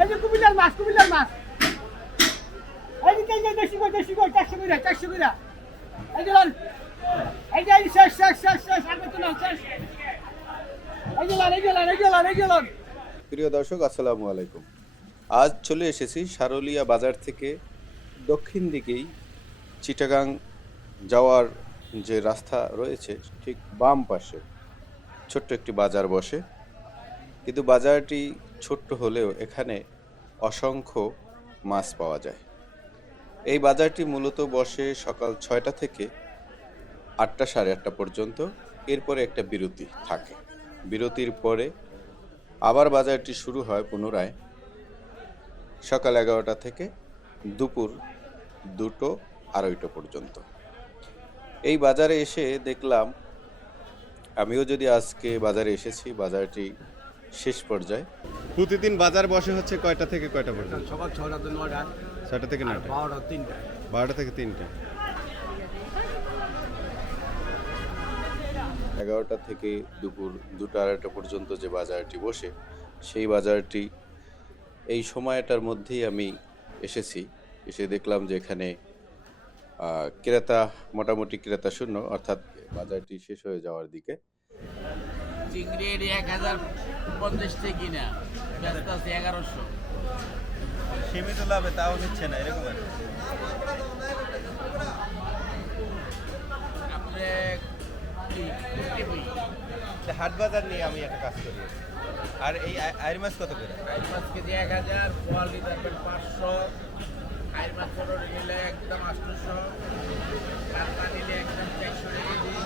এই যে কুমিল্লার মাছ এই যে দেশি কই 400 কইরা এই যে লন এই যে শেষ আগে তো না শেষ এই যে লন প্রিয় দর্শক আসসালামু আলাইকুম। আজ চলে এসেছি সারুলিয়া বাজার থেকে দক্ষিণ দিকেই চিটাগাং যাওয়ার যে রাস্তা রয়েছে ঠিক বাম পাশে ছোট্ট একটি বাজার বসে, কিন্তু বাজারটি ছোট্ট হলেও এখানে অসংখ্য মাছ পাওয়া যায়। এই বাজারটি মূলত বসে সকাল 6টা থেকে 8টা সাড়ে 8টা পর্যন্ত, এরপরে একটা বিরতি থাকে। বিরতির পরে আবার বাজারটি শুরু হয় পুনরায় সকাল 11টা থেকে দুপুর 2টো আড়াইটো পর্যন্ত। এই বাজারে এসে দেখলাম, আমিও যদি আজকে বাজারে এসেছি, বাজারটি শেষ পর্যায়ে। প্রতিদিন বাজার বসে হচ্ছে কয়টা থেকে কয়টা পর্যন্ত? সকাল 6টা থেকে 9টা, 6টা থেকে 9টা, 12টা 3টা, 12টা থেকে 3টা। 11টা থেকে দুপুর 2টা আড়াইটা পর্যন্ত যে বাজারটি বসে, সেই বাজারটি এই সময়টার মধ্যেই আমি এসেছি। এসে দেখলাম যে এখানে ক্রেতা মোটামুটি ক্রেতা শূন্য, অর্থাৎ বাজারটি শেষ হয়ে যাওয়ার দিকে। চিংড়ি 1050 থেকে কিনা ব্যস্ত আছে 1100। সীমিত লাভে তাও নিচ্ছে না, এরকম আর কি। আপনি হাট বাজার নিয়ে আমি একটা কাজ করি। আর এই আইর মাছ কত করে? আইর মাছ কেজি 1000, কোয়ালিটি থাকবেন 500, আইর মাছ ছোট নিলে একদম 800, কাতলা নিলে একদম 400 টাকা কেজি,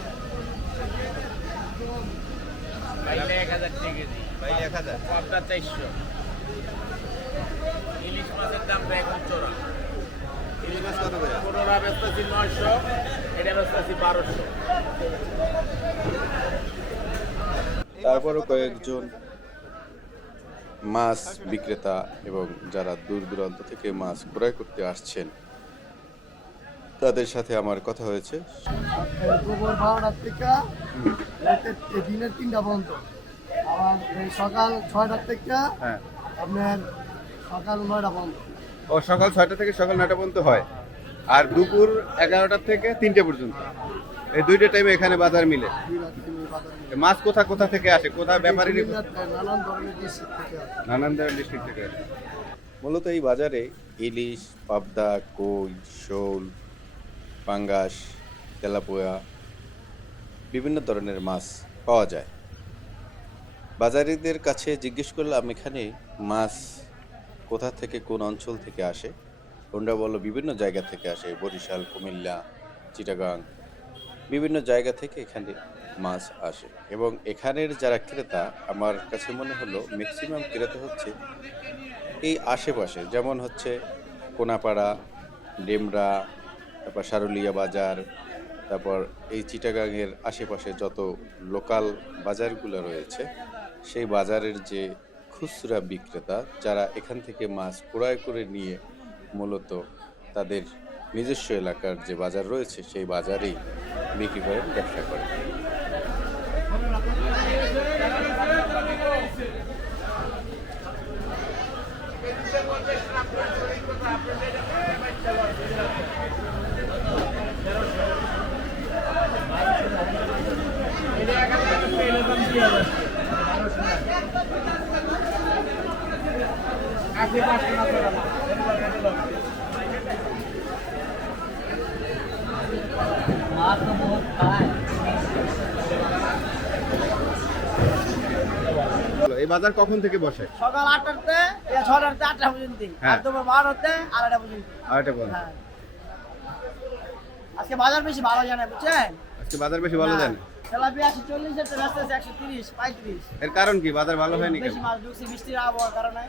বাইলে 1000 টাকা কেজি, বাইলে 1000, পাবদা 400। ইলিশ মাছের দামটা এখন চড়া। ইলিশ মাছ কত করে? পুরোটা ব্যস্ত আছি 900, এটা ব্যস্ত আছি 1200। তারপরও কয়েকজন মাছ বিক্রেতা এবং যারা দূর দূরান্ত থেকে মাছ ক্রয় করতে আসছেন, তাদের সাথে আমার কথা হয়েছে। দুপুর 12টার থেকে দিনের 3টা পর্যন্ত, আবার সকাল 6টার থেকে আপনার সকাল 9টা পর্যন্ত। ও সকাল 6টা থেকে সকাল 9টা পর্যন্ত হয়, আর দুপুর 11টা থেকে 3টে পর্যন্ত। এই দুইটা টাইমে এখানে বাজার মিলে। মাছ কোথা থেকে আসে? কোথা ব্যাপারী নানান ধরনের ডিস্ট্রিক্ট থেকে আসে। নানান ধরনের ডিস্ট্রিক্ট থেকে আসে। মূলত এই বাজারে ইলিশ, পাবদা, কই, শোল, পাঙ্গাস, তেলাপোয়া, বিভিন্ন ধরনের মাছ পাওয়া যায়। বাজারিদের কাছে জিজ্ঞেস করলাম এখানে মাছ কোথা থেকে, কোন অঞ্চল থেকে আসে। ওরা বলল বিভিন্ন জায়গা থেকে আসে, বরিশাল, কুমিল্লা, চিটাগাং, বিভিন্ন জায়গা থেকে এখানে মাছ আসে। এবং এখানের যারা ক্রেতা, আমার কাছে মনে হলো ম্যাক্সিমাম ক্রেতা হচ্ছে এই আশেপাশে, যেমন হচ্ছে কোনাপাড়া, ডেমরা, তারপর সারুলিয়া বাজার, তারপর এই চিটাগাংয়ের আশেপাশে যত লোকাল বাজারগুলো রয়েছে, সেই বাজারের যে খুচরা বিক্রেতা, যারা এখান থেকে মাছ ক্রয় করে নিয়ে মূলত তাদের নিজস্ব এলাকার যে বাজার রয়েছে সেই বাজারেই বিক্রি করেন, ব্যবসা করেন। এই বাজার কখন থেকে বসে? সকাল 8টাতে 6টাতে 8টা পর্যন্ত, আর দুপুর 12টাতে 2:30 পর্যন্ত। আরেকটা বল। হ্যাঁ, আজকে বাজার বেশি ভালো জানে, বুঝছেন? আজকে বাজার বেশি ভালো জানে। তেলাপিয়া 40 এর রাস্তা 130 35। এর কারণ কি? বাজার ভালো হয়নি কেন? বেশি মাছ ঢুকছে বৃষ্টির আবহাওয়ার কারণে।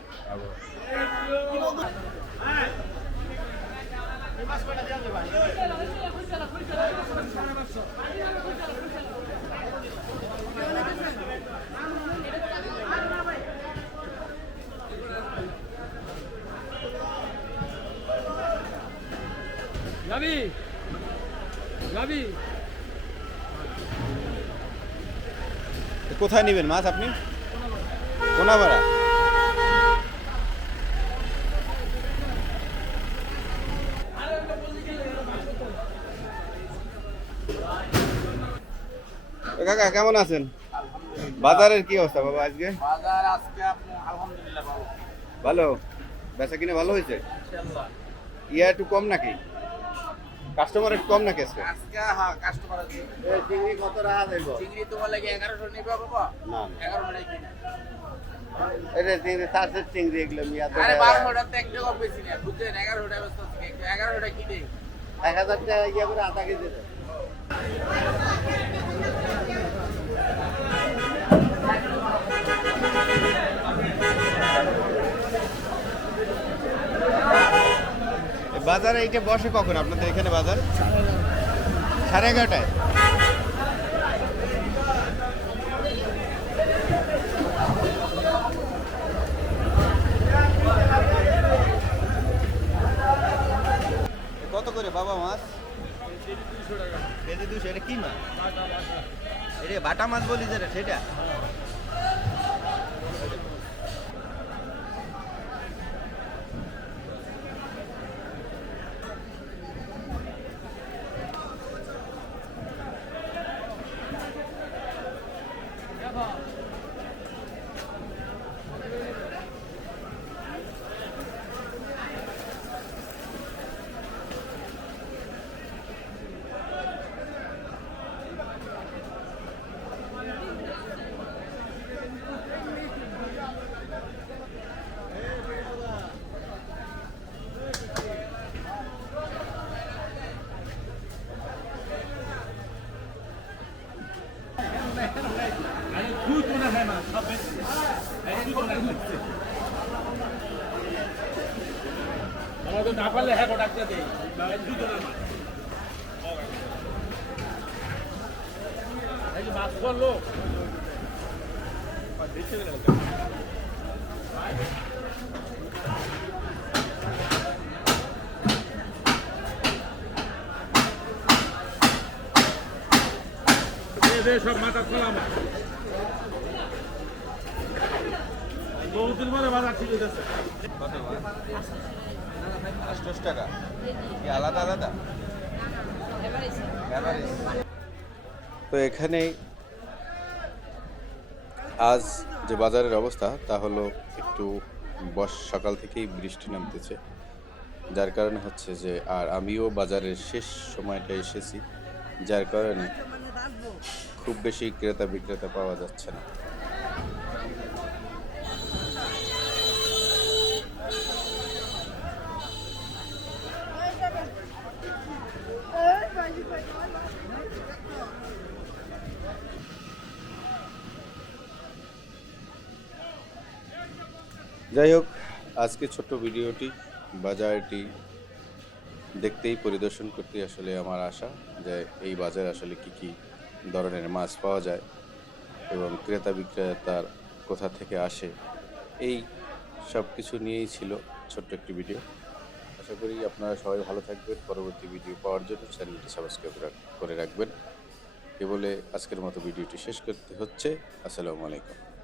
কোথায় নেবেন মাছ আপনি? কোনাপাড়া। কাকা কেমন আছেন? বাজারের কি অবস্থা বাবা আজকে? বাজার আজকে আপনি আলহামদুলিল্লাহ ভালো। ভালো, বেচা কিনে ভালো হয়েছে? ইনশাআল্লাহ। ইয়া একটু কম নাকি? কাস্টমার একটু কম নাকি আজকে? আজকে হ্যাঁ কাস্টমার আছে। চিংড়ি কত টাকা দেবো? চিংড়ি তোমার লাগে 1100 নিবা বাবা? না 1100 টাকা কিনে। এটা চিংড়ি চাষের চিংড়ি এগুলো মিয়া তো আরে 1200 টাকা তো এক টাকা বেশি না বুঝছেন 1100 টাকা বেচতে আছে 1100 টাকা কিনে 1000 টাকা ইয়া করে আধা কেজি দেয়। বাজারে এইটা বসে কখন আপনাদের এখানে বাজার? 11:30টায়। কত করে বাবা মাছ? কেজি 200। এটা কি মাছ? এটা বাটা মাছ বলি যেটা সেটা? আমাদের না পারলে হ্যাঁ ডাক্তার দেই দুজনের মাছ এই যে মাছ করলো সব মাথা খোলা মাছ বহুদিন পরে বাজার ঠিক হয়েছে কত মাছ? 28 টাকা। কি আলাদা আলাদা? এভারেজ। তো এখানে আজ যে বাজারের অবস্থা তা হলো একটু সকাল থেকেই বৃষ্টি নামতেছে, যার কারণে হচ্ছে যে আর আমিও বাজারের শেষ সময়টা এসেছি, যার কারণে খুব বেশি ক্রেতা বিক্রেতা পাওয়া যাচ্ছে না। যাই হোক, আজকে ছোট্ট ভিডিওটি বাজারটি দেখতেই পরিদর্শন করতেই আসলে আমার আশা যে এই বাজারে আসলে কি কি ধরনের মাছ পাওয়া যায় এবং ক্রেতা বিক্রেতার কোথা থেকে আসে, এই সব কিছু নিয়েই ছিল ছোট্ট একটি ভিডিও। আশা করি আপনারা সবাই ভালো থাকবেন। পরবর্তী ভিডিও পাওয়ার জন্য চ্যানেলটি সাবস্ক্রাইব করে রাখবেন। এ বলে আজকের মতো ভিডিওটি শেষ করতে হচ্ছে। আসসালামু আলাইকুম।